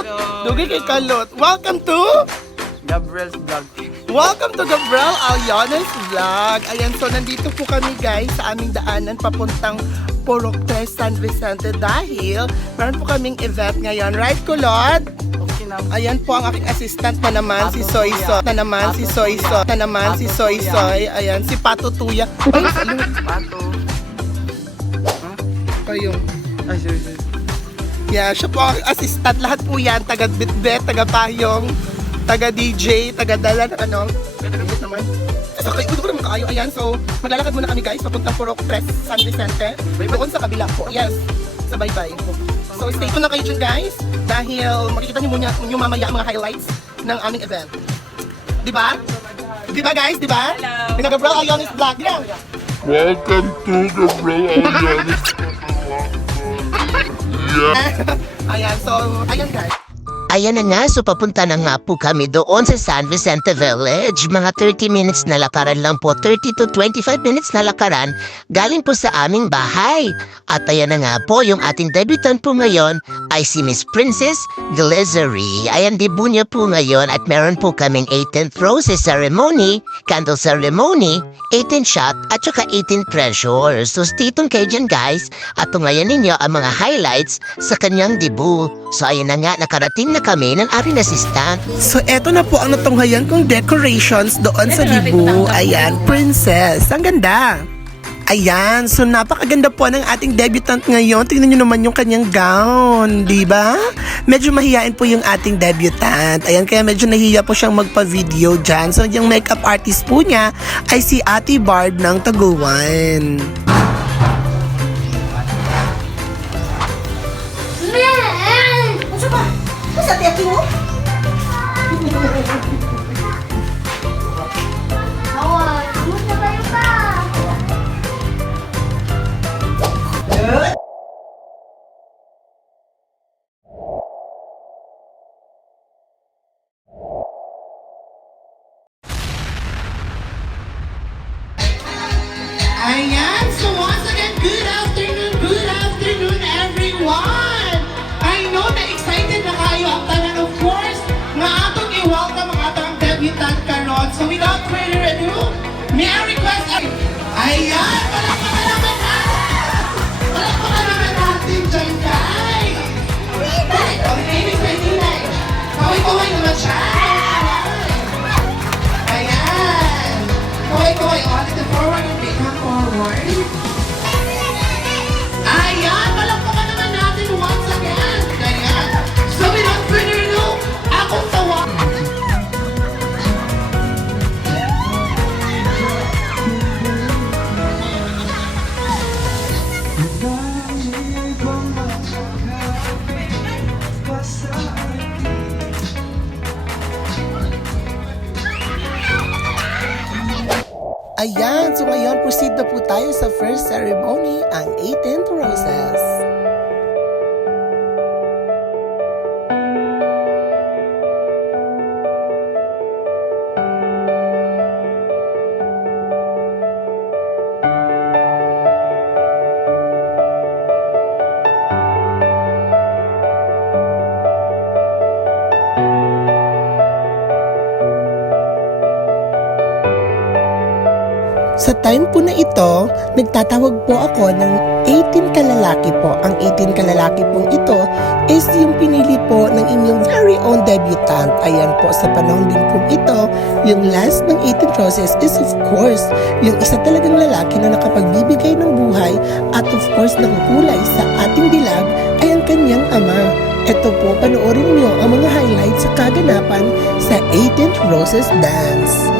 Kalot. Dugi kay Kalot. Welcome to Gabriel's Vlog. Welcome to Gabriel Aliones Vlog. Ayan, so nandito po kami guys sa aming daanan papuntang Purok 3 San Vicente dahil meron po kaming event ngayon. Right, Kulot? Okay na. Ayan po ang aking assistant na naman si Soy Soy. Ayan, si Pato Tuya. Ay, salud. Pato. Kayo. Ay, sorry. Yeah, siya po ang assistant. Lahat po yan. Taga-bitbit, taga-payong, taga-DJ, taga-dala ng ano. Taga-bit naman. So, kayo, ko naman kaayo. Ayan, so, maglalakad muna kami guys. Papuntang Purok 3 San Vicente. Doon sa kabila po. Yes. Sa bye-bye. So, stay tuned na kayo dyan guys. Dahil makikita niyo muna yung mamaya mga highlights ng aming event. Diba? Diba guys? Diba? Hello. Gabriel Aliones Vlog. Diba? Welcome to Gabriel Aliones. Ayan, so, ayan guys. Ayan na nga, so papunta na nga po kami doon sa San Vicente Village. Mga 30 minutes na lakaran lang po, 30 to 25 minutes na lakaran galing po sa aming bahay. At ayan na nga po, yung ating debutant po ngayon ay si Miss Princess Glizzery. Ayan, debut niya po ngayon at meron po kaming 18th roses ceremony, candle ceremony, 18 shot at saka 18 treasure. So stay tuned kayo dyan guys at tungayan ninyo ang mga highlights sa kanyang debut. So ayan na nga, nakarating na kami ng ating assistant. So, eto na po ang natunghayan kong decorations doon sa Libu. Ayan, princess. Ang ganda. Ayan, so napakaganda po ng ating debutant ngayon. Tingnan nyo naman yung kanyang gown, di ba? Medyo mahihain po yung ating debutant. Ayan, kaya medyo nahiya po siyang magpa-video dyan. So, yung makeup artist po niya ay si Ate Barb ng Taguan. Sa tiyaki mo? Ayan, so once again, good afternoon everyone! I know na excited na kayo ang tanan, of course, nga atong i-welcome ang atong debutant karon. So without further ado, may I request ayan, palakpakan naman natin dyan guys! Okay, Miss Medina, kaway-kaway naman siya! Ayan! Kaway-kaway, on to the forward and become forward. Ayan, palakpakan naman natin once again. Ayan. So without further ado, akong tawa. Ayan, so ngayon proceed na po tayo sa first ceremony, ang 18th roses. Sa time po na ito, nagtatawag po ako ng 18 kalalaki po. Ang 18 kalalaki pong ito is yung pinili po ng inyong very own debutant. Ayan po, sa panahon din po ito, yung last ng 18 roses is of course, yung isa talagang lalaki na nakapagbibigay ng buhay at of course nangkulay sa ating dilag ay ang kanyang ama. Ito po, panoorin niyo ang mga highlights sa kaganapan sa 18th Roses Dance.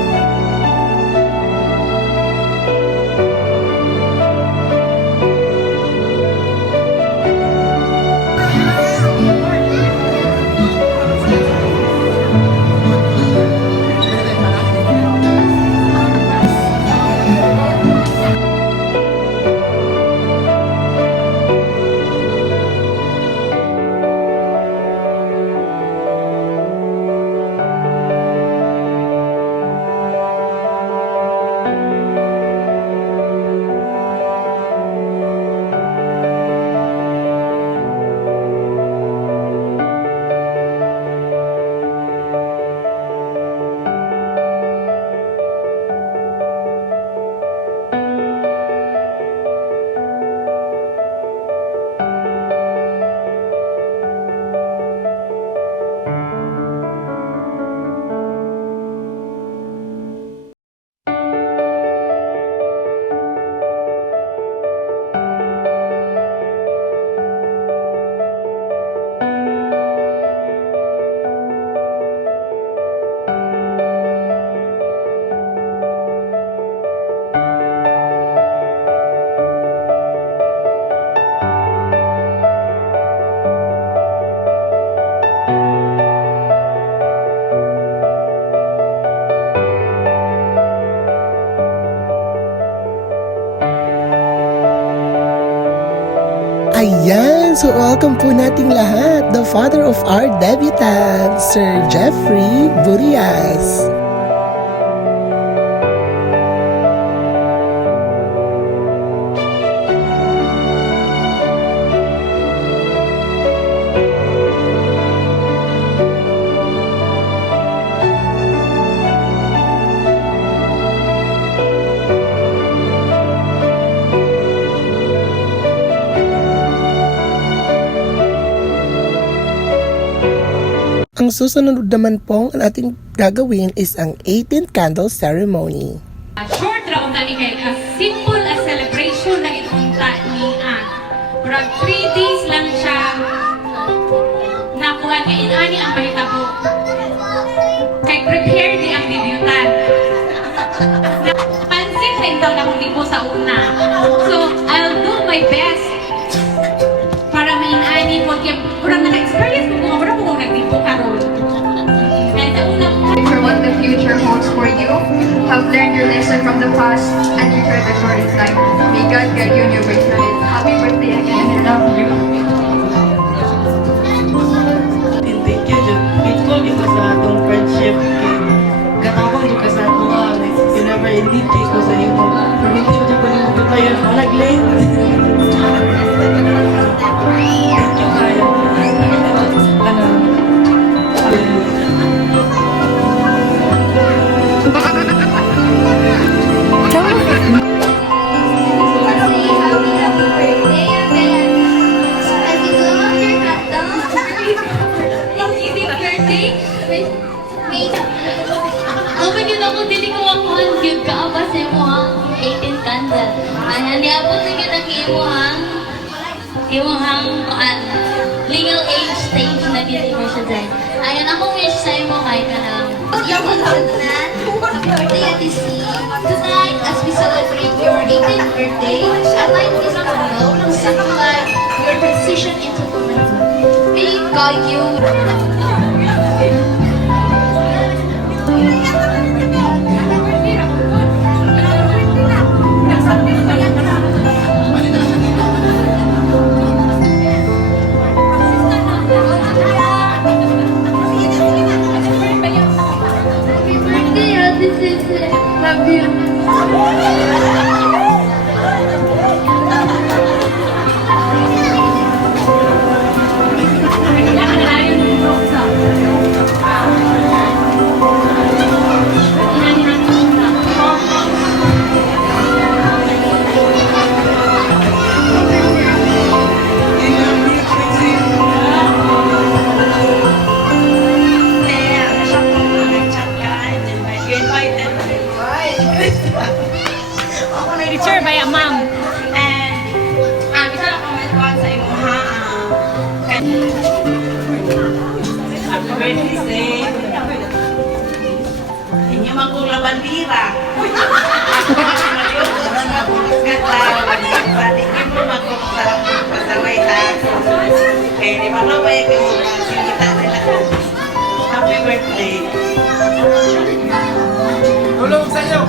Ayan, so welcome po nating lahat, the father of our debutant, Sir Jeffrey Burias. Ang susunod naman pong ang ating gagawin is ang 18th candle ceremony. Short round na ni kay as simple as celebration na itunta ni Ann. Murag 3 days lang siya nakuha kay inani ang mahitabo. Kay prepare di ang debutan. Pansin sa intaw na kung libo sa una. So, I'll do my best para mainani ko. Kaya murag naka-experience ko kung murag kung nagdibo karon. Kaya sa una For what the future holds for you, have learned your lesson from the past, and prepare the current time. May God guide you on your way through it. Happy birthday again, and I love you. Thank you, Jud. Grateful kita sa atong friendship. Katawag yung sa ato you never ended ko sa imo. Permit ko dyan ko rin mo tayo. Nag-late. Thank you kayo. Open yun ako, dili ko ako ang cute ka ba sa imo ang 18 candle. Ayan, niabot na kita kay imo ang legal age stage na dili mo siya dyan. Ayan, akong wish sa imo kahit ka lang. Yung untunan, happy birthday at DC. Tonight, as we celebrate your 18th birthday, I'd like this candle to symbolize your transition into womanhood. May it guide you. Love you. Picture by a mom. And, isa lang comment ko sa imo ha. Happy birthday, Zay. Inyo magkula bandira. Balik mo magkula pasaway ha. Kaya di ba na ba yung sinita nila. Happy birthday. Tulong sa iyo.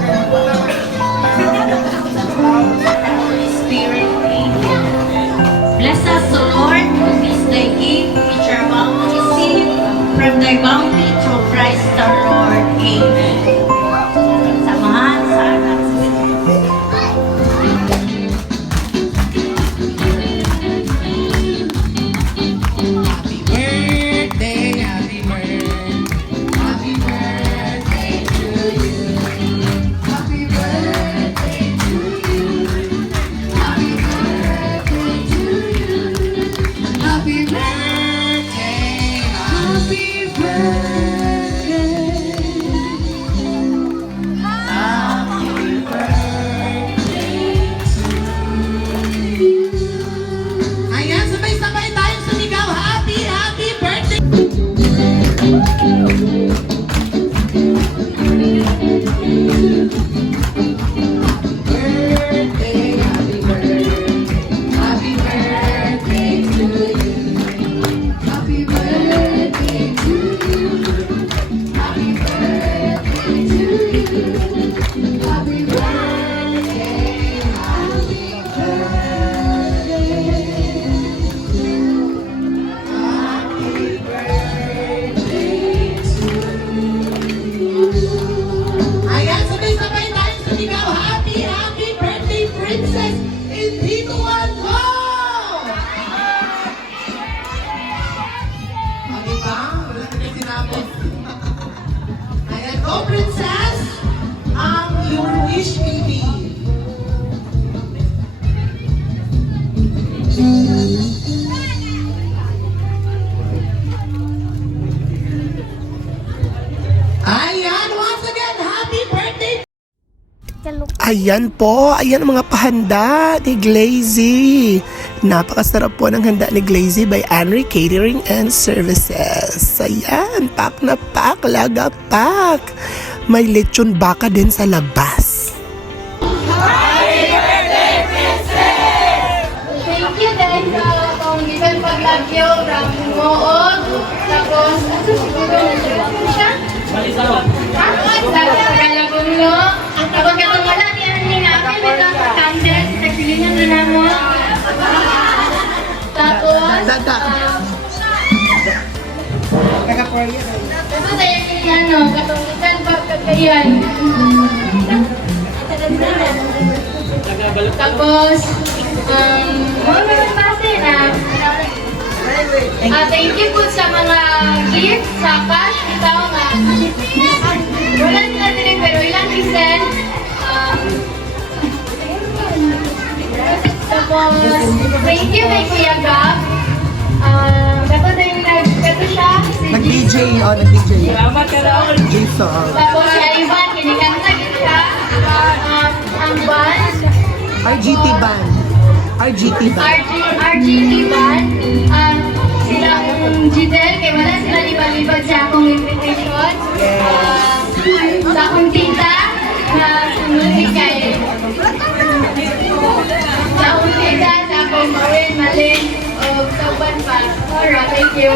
Holy Spirit, bless us, O Lord, with this thy gift, which are about to receive from thy bounty through Christ our Lord. Amen. Samahan sa anak sa Happy birthday to you. Happy birthday. Ayan po, ayan ang mga pahanda ni Glazy. Napakasarap po ng handa ni Glazy by Anri Catering and Services. Ayan, pak na pak, laga pak. May lechon baka din sa labas. Thank you dahil sa kung given paglagyo, from Moog, tapos ano siguro siya? Kalagulo, ang tapos katong wala niya namin, may lang candles, nagsilingan na mo. Tapos, tapos tayo ano, katong given pagkagayan. Tapos, thank you po sa mga gift, sa cash, ikaw nga. Wala sila din pero ilang isend. Tapos, thank you kay Kuya Gab. Kato din kato siya. Nag-DJ, nag-DJ. Jason. Tapos si Ivan, kinikanta din siya. Ang band. RGT Band. RGT Band. RGT Band. Silang Giselle, kaya wala sila libag-libag sa akong invitation. Sa akong tita, na sumunod kay sa akong tita, sa akong Marin, Malin, o Kauban pa. Alright, thank you.